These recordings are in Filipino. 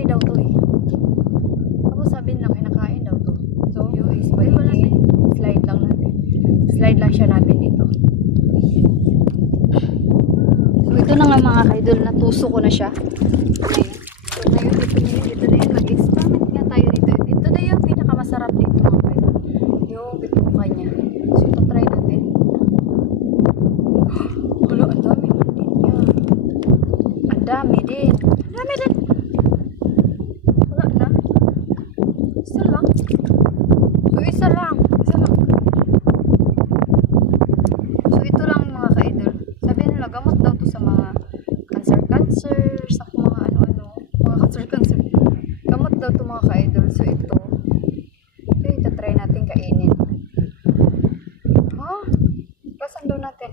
try daw to eh. Tapos sabi nila kinakain daw to. So, yung is wala tayong slide lang natin. Slide lang siya natin dito. So, ito na nga mga kaidol, natuso ko na siya. Ngayon, dito na yun. Mag-experiment nga tayo dito. Ito na yung pinakamasarap dito mga kaidol. Yung bituka niya. So, ito try natin. Wala, ang dami man din niya. Ang dami din. Ang dami din. Wala na. Isa lang. So, isa lang. Isa lang. So, ito lang mga kaidol. Sabi nila, gamot daw to sa mga cancer, sa mga ano-ano. Mga cancer. Gamot daw to mga kaidol. So, ito try natin kainin. Ha? Pasan daw natin?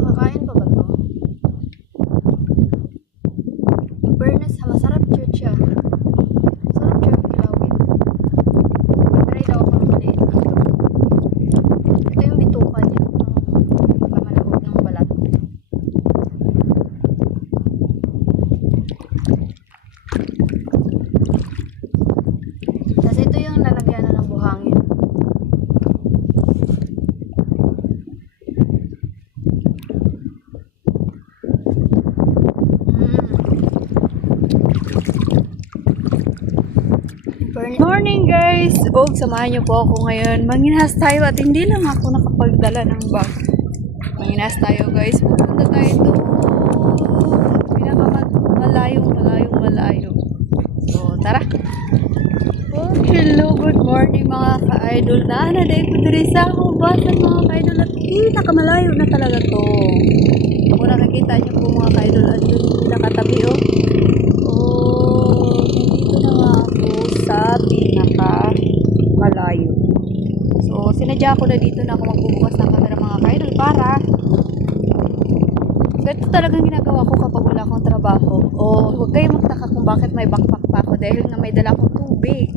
Makakain pa ba to? In fairness, masarap siya. Masarap siya kilawin. Try daw ako ng maliit. Ito yung bituka niya. Kamalawag ng balat. Tapos ito yung lalagyan na ng buhangin. Morning guys! Samahan niyo po ako ngayon. Manginhas tayo at hindi lang ako nakapagdala ng bag. Manginhas tayo guys. Pupunta tayo doon. Malayo. So, tara! Oh, hello! Good morning mga ka-idol. Naanaday po diri sa hubasan mga ka-idol. At nakamalayo na talaga to. Kung nakikita niyo po mga ka-idol, at doon nakatabi dito na nga ako sa pinakamalayo. So, sinadya ko na dito na ako magbubukas ng camera mga ka-idol para ganito talagang ginagawa ko kapag wala akong trabaho. Huwag kayo magtaka kung bakit may backpack pa ako dahil nga may dala akong tubig.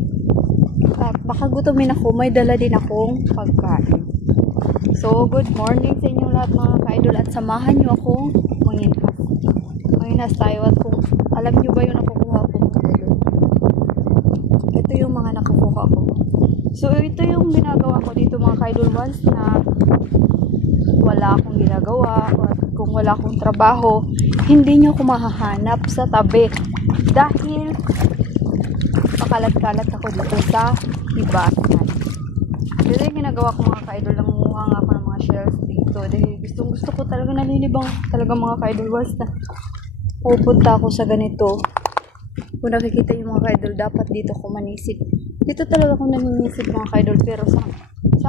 At baka gutumin ako, may dala din akong pagkain. So, good morning sa inyong lahat mga ka-idol at samahan nyo akong manginhas. Manginhas tayo at kung alam nyo ba yung nakukuha ko mga ka-idol. Ito yung mga nakukuha ko. So, ito yung ginagawa ko dito mga ka-idol once na wala akong ginagawa or kung wala akong trabaho, hindi nyo ako mahahanap sa tabi dahil pakalat-kalat ako dito sa hibasan. Ito yung ginagawa ko mga ka-idol, nangunguha nga ako ng mga shells dito dahil gusto ko talaga, nalilibang talaga mga ka-idol once na pupunta ako sa ganito. Kung nakikita yung mga ka-idol, dapat dito ako manisip. Dito talaga ako naninisip mga ka-idol, pero sa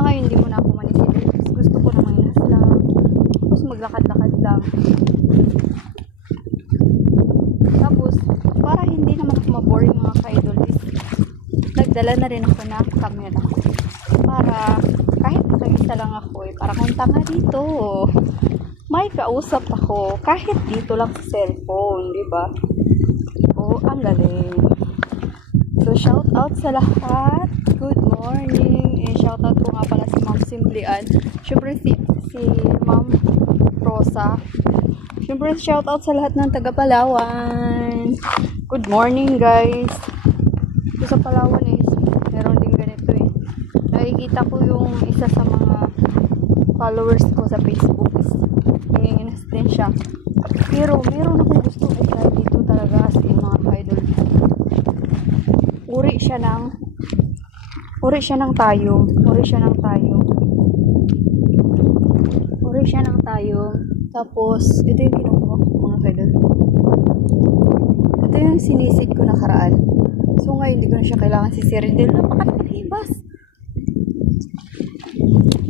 ngayon hindi mo na ako manisip. Gusto ko na manginas lang. Tapos maglakad-lakad lang. Tapos, para hindi naman ako maboring mga ka-idol, nagdala na rin ako ng camera. Para kahit mag-isa lang ako para kung tanga dito, may kausap ako kahit dito lang sa cellphone, di ba? Ang galing. So, shout out sa lahat. Good morning. Shout out ko nga pala si Ma'am Simplian. Syempre si Ma'am Rosa. Syempre shout out sa lahat ng taga Palawan. Good morning guys. Ito sa Palawan meron din ganito Nakikita ko yung isa sa mga followers ko sa Facebook nanginginas din siya. Pero meron akong gusto i-try dito talaga as in mga ka-idol. Uri siya ng tayong. Tapos, ito yung kinukuha ko mga ka-idol. Ito yung sinisid ko nakaraan. So ngayon, hindi ko na siya kailangan sisirin dahil napakalibas.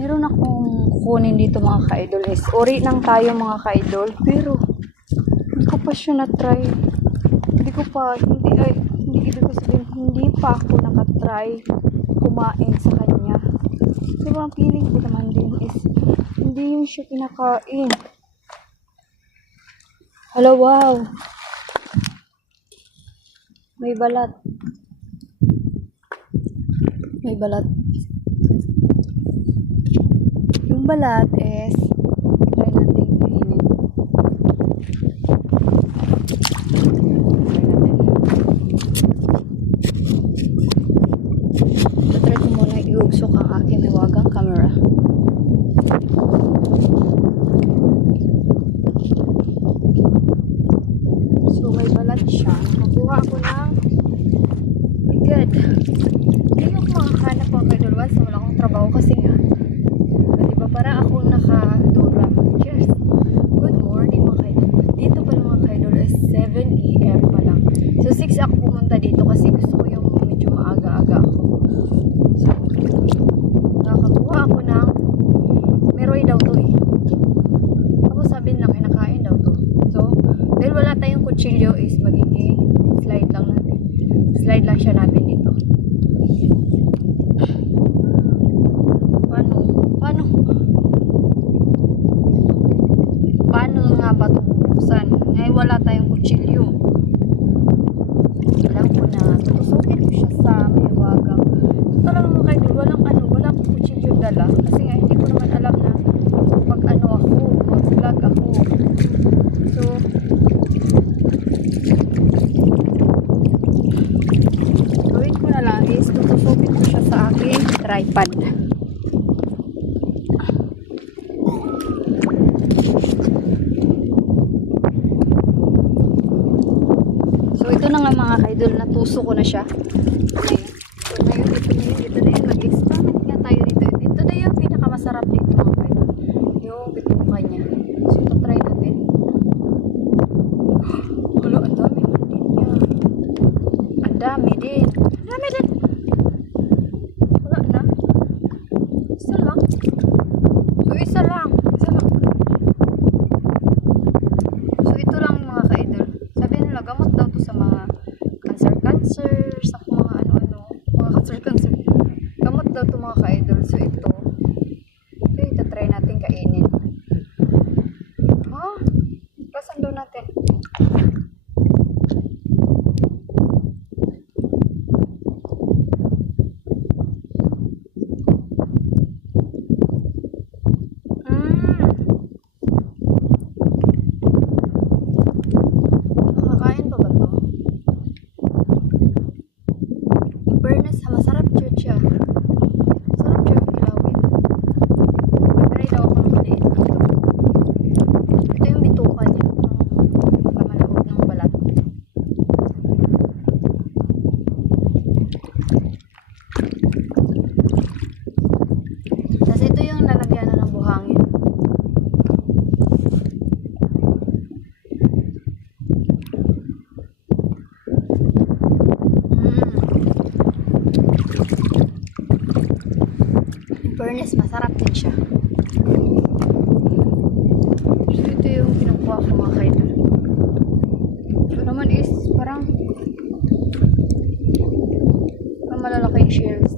Meron akong kukunin dito mga ka-idol. Uri ng tayo mga ka-idol. Pero, hindi ko pa siya na-try. Hindi pa ako nakatry kumain sa kanya. Pero ang feeling ko naman din is hindi yung siya kinakain. Hello, wow. May balat. May balat. Yung balat is try natin kainin. Try ko muna iugsok ang aking mawagang camera. So may balat siya. Nakuha ako ng good. Hindi ako makakahanap mga kaidol sa wala akong trabaho kasi nga. Diba para ako nakadura. Cheers. Good morning mga kaidol. Dito pala mga kaidol is 7 AM pa lang. So 6 ako pumunta dito kasi gusto ko yung medyo maaga-aga ako. So nakakuha ako ng meroy daw to eh. Ako sabi nila kinakain daw to. So dahil wala tayong kutsilyo is magiging slide lang natin. Slide lang siya natin dito. Paano nga ba ito bubuksan? Eh, wala tayong kutsilyo. Alam ko na, tutusukin ko siya sa may wagang. Talagang mga kaidol, walang kutsilyo dala. Kasi nga, hindi ko naman alam na mag-vlog ako. So, gawin ko na lang is tutusukin ko siya sa aking tripod. So ito na nga mga kaidol, natuso ko na siya. Ngayon, ito na yun. Mag-experiment nga tayo dito. Ito na yung pinakamasarap dito mga kaidol. Yung bituka niya. So ito try natin. Wala, ang dami man din niya. Ang dami din. Ang dami din. Wala na. Isa lang. So isa lang. So ito lang mga kaidol. Sabi nila gamot daw to sa mga cancer, sa mga ano-ano, mga cancer. Gamot daw to mga kaidol. So ito try natin kainin. Ha? Pasan daw natin. Masarap siya. Masarap siya kilawin. Try daw ako ng maliit. Ito yung bituka niya. Kamalawag ng balat. Tapos ito yung lalagyan na ng buhangin. Fairness, masarap din siya. So, ito yung kinukuha ko mga kaidol. Ito naman is parang malalaking shells.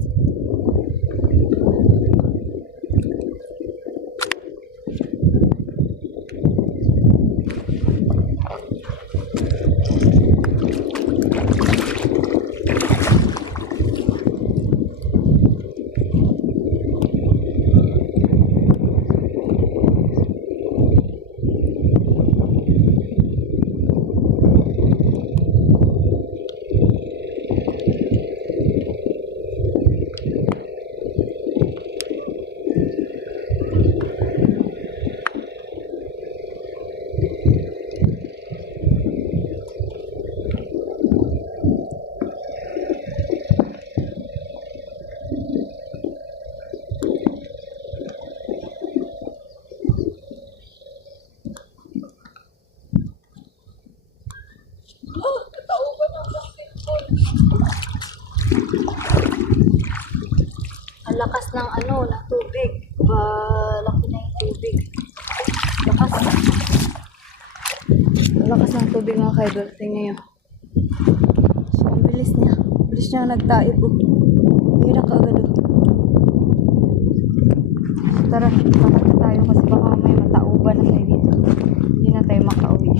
Ang lakas ng ng tubig. Laki na yung tubig. Lakas. Ang lakas ng tubig mga kaidol. Tingnan nyo. So, ang bilis niya. Bilis niya nagtaib. Hindi na kaagad. Tara, bakit na tayo kasi baka may matauban na tayo dito. Hindi na tayo makauwi.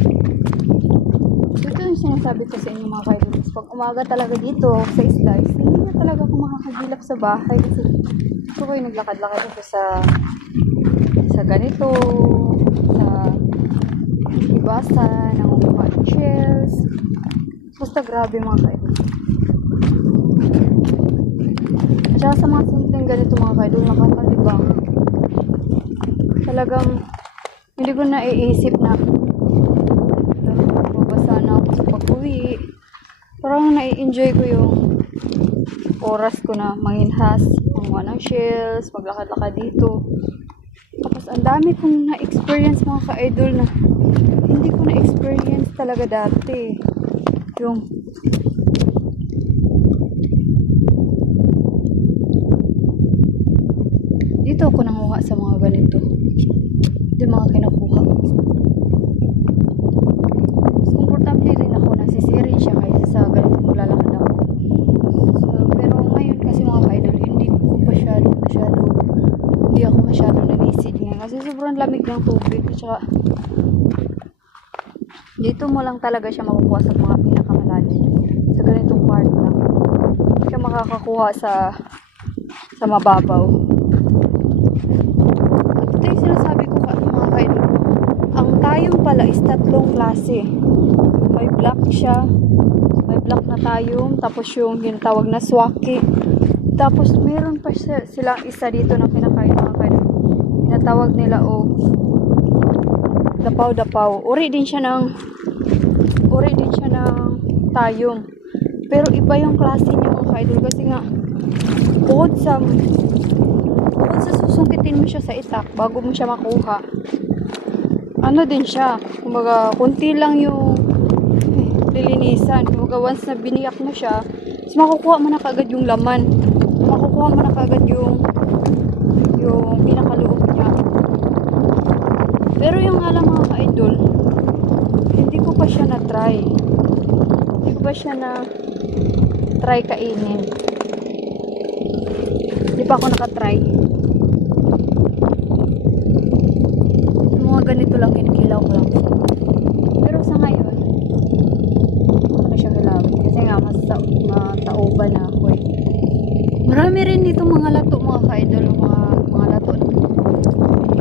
So, ito yung sinasabi ko sa inyo mga kaidol. Pag umaga talaga dito sa Slice, hindi na talaga ako makakagilap sa bahay kasi gusto ko yung naglakad-lakad ako sa ganito, sa ibasa, nangunguha ng shells. Basta grabe mga kaidol. Tsaka sa mga simpleng ganito mga kaidol, nakakalibang. Talagang hindi ko naiisip na babasa na ako sa pag-uwi. Parang nai-enjoy ko yung oras ko na manginhas, manguha ng shells, maglakad-lakad dito. Tapos ang dami kong na-experience mga ka-idol na hindi ko na-experience talaga dati. Yung dito ako nanguha sa mga ganito. Ito yung mga kinukuha. Mas komportable rin ako, nasisirin siya kaysa sa ganito maglalakad ako. So, pero ngayon kasi mga ka-idol, hindi ako masyado nanisid ngayon kasi sobrang lamig ng tubig. At saka dito mo lang talaga siya makukuha sa mga pinakamalalim. Sa ganitong part lang. Hindi ka makakakuha sa mababaw. At ito yung sinasabi ko mga kaidol. Ang tayong pala is tatlong klase. May black siya. May black na tayong. Tapos yung tinatawag na swaki. Tapos meron pa silang isa dito na pinakain mga kaidol. Tinatawag nila dapaw-dapaw. Uri din siya ng tayong. Pero iba yung klase niya mga kaidol kasi nga bukod sa susungkitin mo siya sa itak bago mo siya makuha. Ano din siya, kumbaga konti lang yung lilinisan. Kumbaga once na biniyak mo siya, makukuha mo na kagad yung laman. Makukuha mo na kagad yung pinakaloob niya. Pero yung alam mga ka-idol, hindi ko pa siya na-try. Hindi ko pa siya na-try kainin. Hindi pa ako nakatry. Mga ganito lang, kinikilaw ko lang. Pero sa ngayon, ako na siya kilawin. Kasi nga, matauban na ako eh. Marami rin dito mga lato mga ka-idol. Mga lato na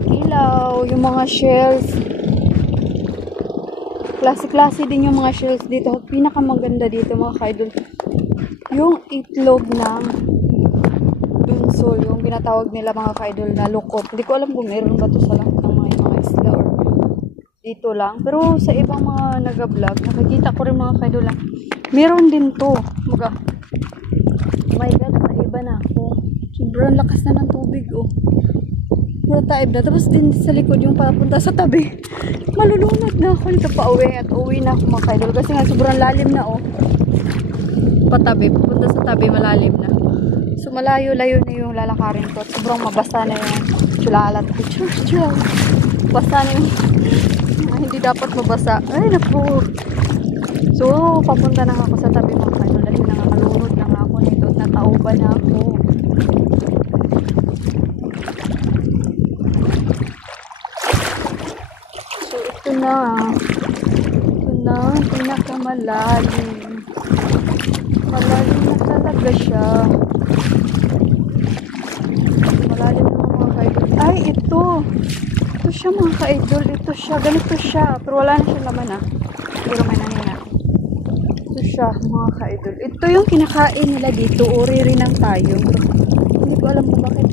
kilaw, yung mga shells. Klase-klase din yung mga shells dito. Pinakamaganda dito mga ka-idol, yung itlog ng dunsol, yung binatawag nila mga ka-idol na lukot. Hindi ko alam kung meron ba to sa lahat ng mga isla or dito lang. Pero sa ibang mga nag-vlog, nakikita ko rin mga ka-idol lang, meron din to. Oh my god, naiba na ako. Sobrang lakas na ng tubig Puro taib na. Tapos din sa likod yung papunta sa tabi. Malulunod na ako nito pa uwi at uwi na ako mga ka-idol. Kasi nga sobrang lalim na patabi. Papunta sa tabi malalim na. So malayo-layo na yung lalakarin ko. At sobrang mabasa na yung chulalat ko. Basa na yung hindi dapat mabasa. Ay naku. So papunta na ako sa tabi mga ka-idol. Dahil malunod na nga ako nito. Natauban na ako. So ito na pinakamalalim. Malalim na talaga siya. Malalim na mga ka-idol. Ay, ito siya mga ka-idol. Ito siya, ganito siya. Pero wala na siya laman pero may nangina. Ito siya mga ka-idol. Ito yung kinakain nila dito. Uri rin ng tayong. Pero hindi ko alam kung bakit.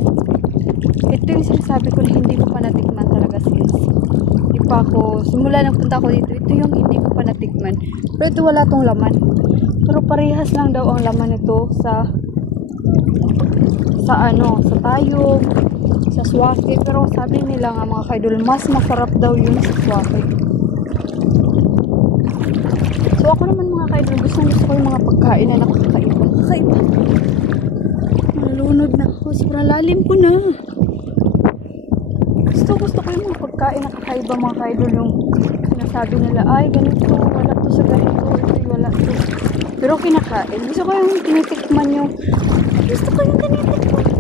Ito yung sinasabi ko na hindi ko pa natikman talaga since simula nang punta ko dito. Ito yung hindi ko pa natikman. Pero ito wala tong laman. Pero parehas lang daw ang laman nito sa tayong, sa swaki. Pero sabi nila nga mga ka-idol, mas masarap daw yun sa swaki. So ako naman mga ka-idol, gusto ko yung mga pagkain na nakakaiba. Malunod na ako. Sobrang lalim ko na. Gusto ko yung mga pagkain na kakaiba mga ka-idol. Yung sinasabi nila, ay ganito, wala to sa ganito, ito wala to. Pero kinakain. Gusto ko yung tinitikman yung ganito.